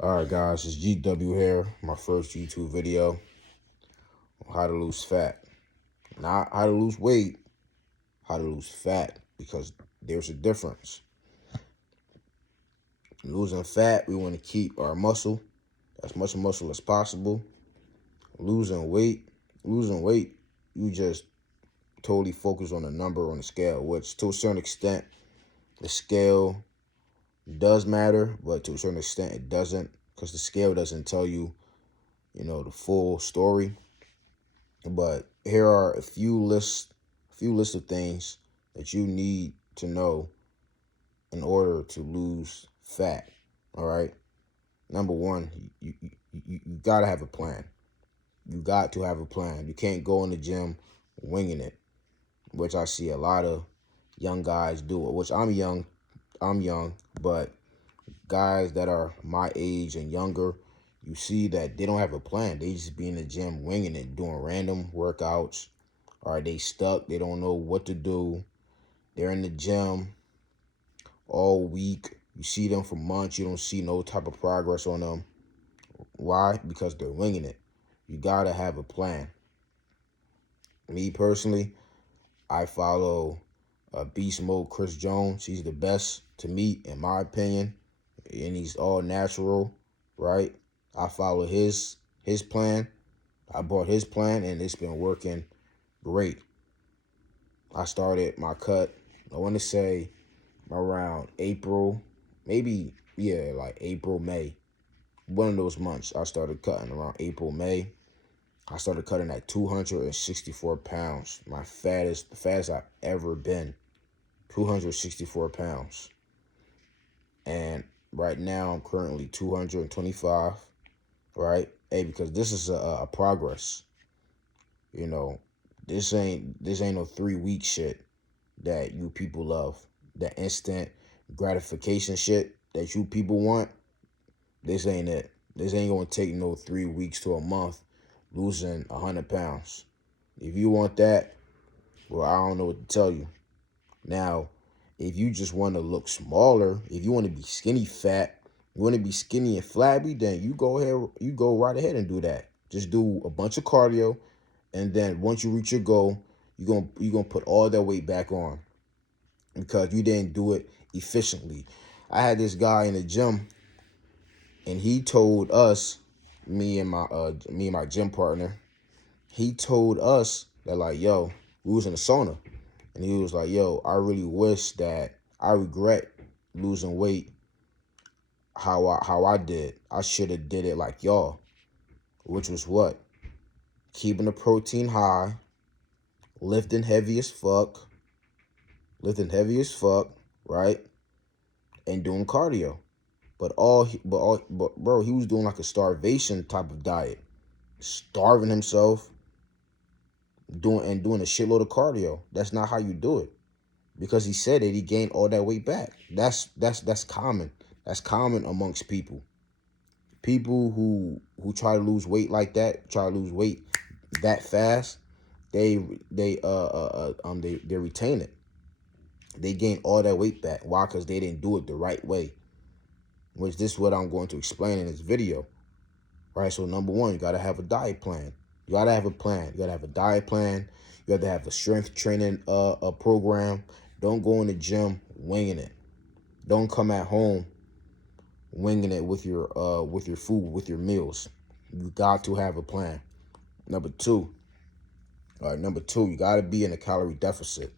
Alright guys, it's GW here, my first YouTube video on how to lose fat. Not how to lose weight, how to lose fat, because there's a difference. Losing fat, we want to keep our muscle, as much muscle as possible. Losing weight, you just totally focus on the number on the scale, which to a certain extent, the scale does matter, but to a certain extent it doesn't, because the scale doesn't tell you, the full story. But here are a few lists of things that you need to know in order to lose fat. All right. Number one, you gotta have a plan. You got to have a plan. You can't go in the gym winging it, which I see a lot of young guys do. Which I'm young, but guys that are my age and younger, you see that they don't have a plan. They just be in the gym winging it, doing random workouts. Or they stuck. They don't know what to do. They're in the gym all week. You see them for months. You don't see no type of progress on them. Why? Because they're winging it. You got to have a plan. Me personally, I follow Beast Mode Chris Jones. He's the best to me, in my opinion. And he's all natural, right? I follow his plan. I bought his plan, and it's been working great. I started my cut, I want to say around April, maybe, like April, May. One of those months, I started cutting around April, May. I started cutting at 264 pounds. The fattest I've ever been. 264 pounds. And right now, I'm currently 225, right? Hey, because this is a progress. This ain't no 3 week shit that you people love. That instant gratification shit that you people want. This ain't it. This ain't gonna take no 3 weeks to a month losing 100 pounds. If you want that, well, I don't know what to tell you. Now, if you just want to look smaller, if you want to be skinny fat, you want to be skinny and flabby, then you go right ahead and do that. Just do a bunch of cardio, and then once you reach your goal, you're gonna put all that weight back on because you didn't do it efficiently. I had this guy in the gym, and he told us, me and my gym partner, he told us that, like, yo, we was in the sauna, and he was like, yo, I really wish that I regret losing weight how I did. I should have did it like y'all, which was what? Keeping the protein high, lifting heavy as fuck, right? And doing cardio. But bro, he was doing like a starvation type of diet, starving himself, doing a shitload of cardio. That's not how you do it, because he said that he gained all that weight back. That's common. That's common amongst people. People who try to lose weight like that, try to lose weight that fast, they retain it. They gain all that weight back. Why? Because they didn't do it the right way. Which this is what I'm going to explain in this video. Right? So number one, you gotta have a diet plan. You gotta have a plan. You gotta have a diet plan. You have to have a strength training a program. Don't go in the gym winging it. Don't come at home winging it with your food, with your meals. You got to have a plan. Number two, you gotta be in a calorie deficit.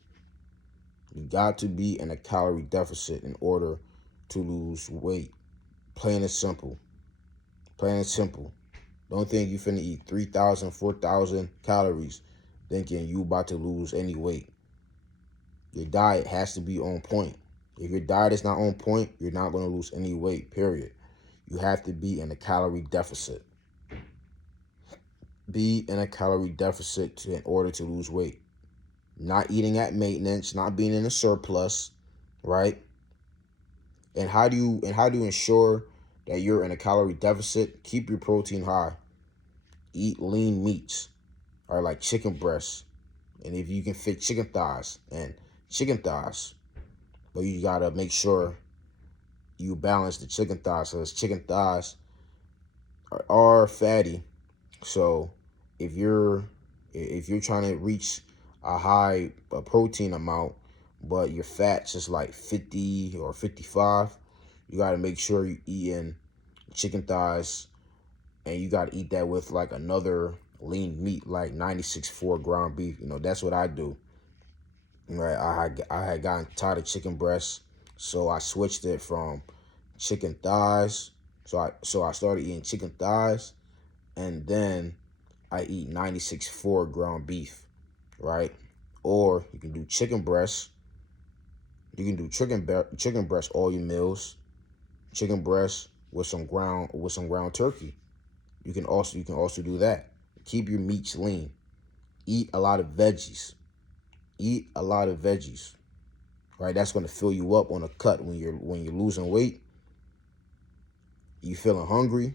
You got to be in a calorie deficit in order to lose weight. Plain and simple. Plain and simple. Don't think you finna eat 3,000, 4,000 calories thinking you about to lose any weight. Your diet has to be on point. If your diet is not on point, you're not going to lose any weight, period. You have to be in a calorie deficit. Be in a calorie deficit in order to lose weight. Not eating at maintenance, not being in a surplus, right? And how do you ensure that you're in a calorie deficit? Keep your protein high. Eat lean meats, or like chicken breasts, and if you can fit chicken thighs, but you gotta make sure you balance the chicken thighs. So it's chicken thighs are fatty. So if you're trying to reach a high protein amount, but your fat's just like 50 or 55, you got to make sure you're eating chicken thighs, and you got to eat that with like another lean meat, like 96.4 ground beef. That's what I do. Right, I had gotten tired of chicken breasts, so I switched it from chicken thighs. So I started eating chicken thighs, and then I eat 96.4 ground beef, right? Or you can do chicken breasts. You can do chicken breast all your meals. Chicken breast with some ground turkey. You can also do that. Keep your meats lean. Eat a lot of veggies. Eat a lot of veggies. Right? That's going to fill you up on a cut when you're losing weight. You feeling hungry.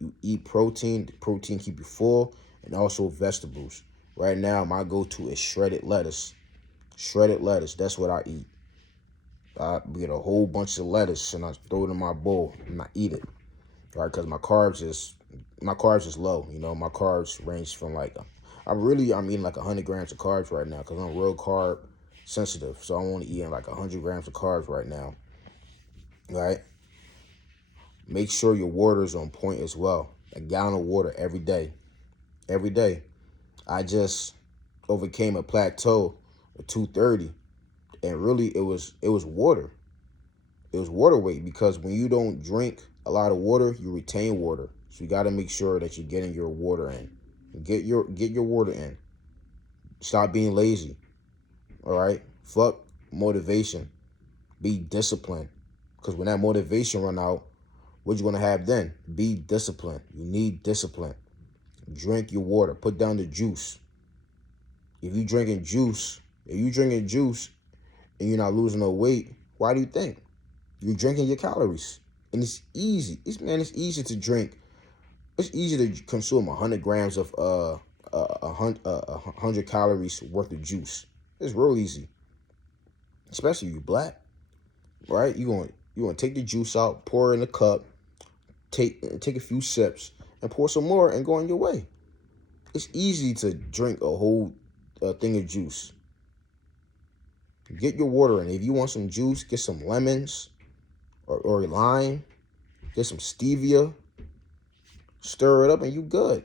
You eat protein. The protein keep you full, and also vegetables. Right now, my go-to is shredded lettuce. Shredded lettuce. That's what I eat. I get a whole bunch of lettuce and I throw it in my bowl and I eat it. Right? Because my carbs is low. My carbs range from like I'm eating like 100 grams of carbs right now because I'm real carb sensitive. So I'm only eating like 100 grams of carbs right now. Right? Make sure your water is on point as well. A gallon of water every day. Every day. I just overcame a plateau of 230, and really it was water. It was water weight, because when you don't drink a lot of water, you retain water. So you got to make sure that you're getting your water in. Get your water in. Stop being lazy. All right? Fuck motivation. Be disciplined. Because when that motivation run out, what you going to have then? Be disciplined. You need discipline. Drink your water. Put down the juice. If you drinking juice and you're not losing no weight, why do you think? You're drinking your calories. And it's easy. It's easy to drink. It's easy to consume 100 grams of 100 calories worth of juice. It's real easy. Especially if you're black. Right? You're going to take the juice out, pour it in a cup, take a few sips, and pour some more and go on your way. It's easy to drink a whole thing of juice. Get your water in. If you want some juice, get some lemons or lime. Get some stevia. Stir it up and you good.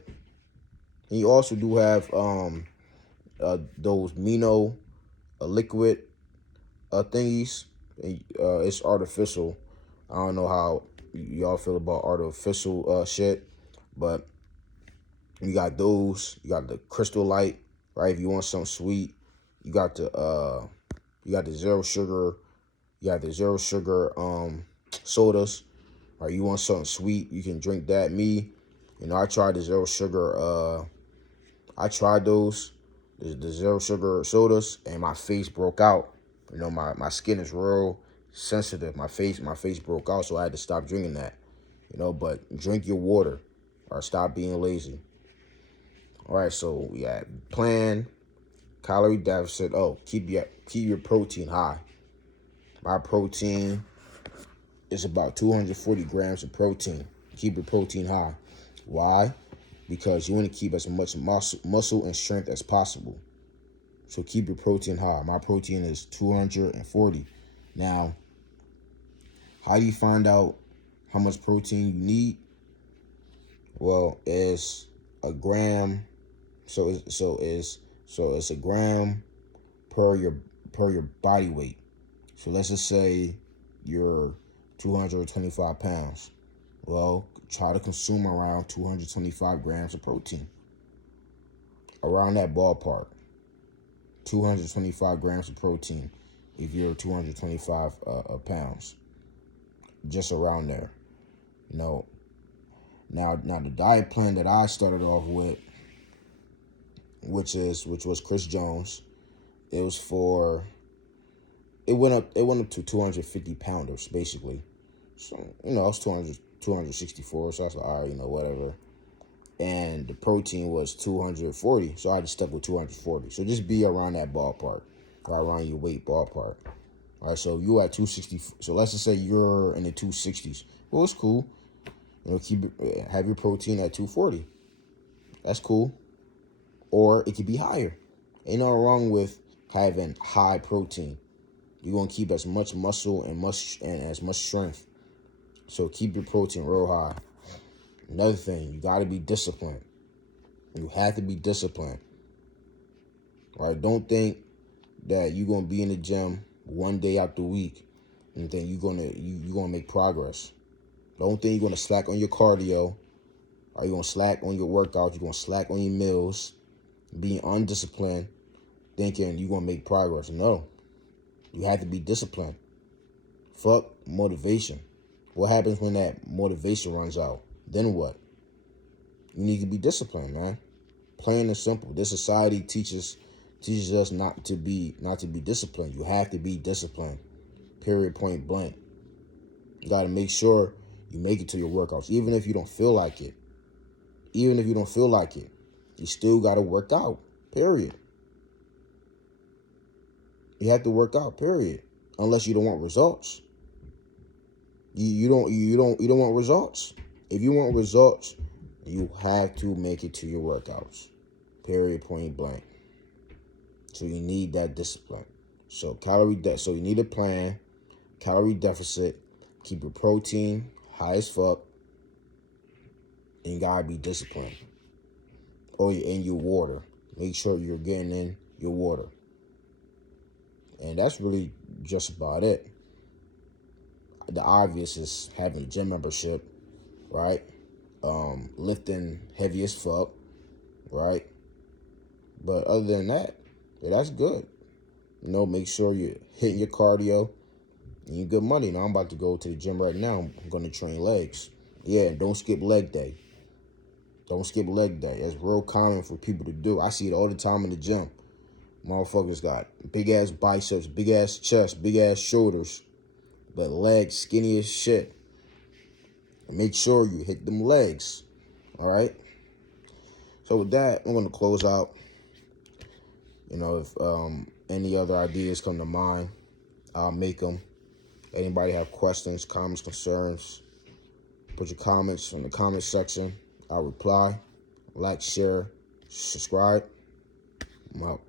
And you also do have those Mino liquid thingies. It's artificial. I don't know how y'all feel about artificial shit, but you got those. You got the Crystal Light, right? If you want something sweet, you got the zero sugar. You got the zero sugar sodas. Or you want something sweet, you can drink that. I tried the zero sugar. I tried those, the zero sugar sodas, and my face broke out. My skin is real sensitive. My face broke out, so I had to stop drinking that. But drink your water, or stop being lazy. All right, so we got plan, calorie deficit. Oh, keep your protein high. My protein is about 240 grams of protein. Keep your protein high. Why? Because you want to keep as much muscle and strength as possible. So keep your protein high. My protein is 240. Now, how do you find out how much protein you need? Well, it's a gram. So it's a gram per your body weight. So let's just say you're 225 pounds. Well, try to consume around 225 grams of protein. Around that ballpark. 225 grams of protein if you're 225 pounds. Just around there. Now the diet plan that I started off with, which was Chris Jones, it went up to 250 pounders basically. So I was 264, so I was like, all right, whatever. And the protein was 240, so I just stuck with 240. So just be around that ballpark, or around your weight ballpark. All right, so you at 260. So let's just say you're in the 260s. Well, it's cool. have your protein at 240. That's cool. Or it could be higher. Ain't nothing wrong with having high protein. You're gonna keep as much muscle and as much strength. So keep your protein real high. Another thing, you gotta be disciplined. You have to be disciplined. Right? Don't think that you're gonna be in the gym one day out the week and then you're gonna make progress. Don't think you're gonna slack on your cardio, or you're gonna slack on your workouts, you're gonna slack on your meals, being undisciplined, thinking you're gonna make progress. No. You have to be disciplined. Fuck motivation. What happens when that motivation runs out? Then what? You need to be disciplined, man. Plain and simple. This society teaches us not to be disciplined. You have to be disciplined. Period, point blank. You got to make sure you make it to your workouts, even if you don't feel like it. Even if you don't feel like it, you still got to work out. Period. You have to work out. Period. Unless you don't want results. You don't want results. If you want results, you have to make it to your workouts. Period, point blank. So you need that discipline. So so you need a plan, calorie deficit, keep your protein high as fuck, and you gotta be disciplined. Oh, and your water. Make sure you're getting in your water. And that's really just about it. The obvious is having a gym membership, right? Lifting heavy as fuck, right? But other than that, that's good. Make sure you're hitting your cardio and you good money. Now I'm about to go to the gym right now. I'm going to train legs. Yeah, don't skip leg day. Don't skip leg day. That's real common for people to do. I see it all the time in the gym. Motherfuckers got big ass biceps, big ass chest, big ass shoulders, but legs skinny as shit. Make sure you hit them legs. All right. So with that, I'm going to close out. If any other ideas come to mind, I'll make them. Anybody have questions, comments, concerns, put your comments in the comment section. I'll reply. Like, share, subscribe. I'm out.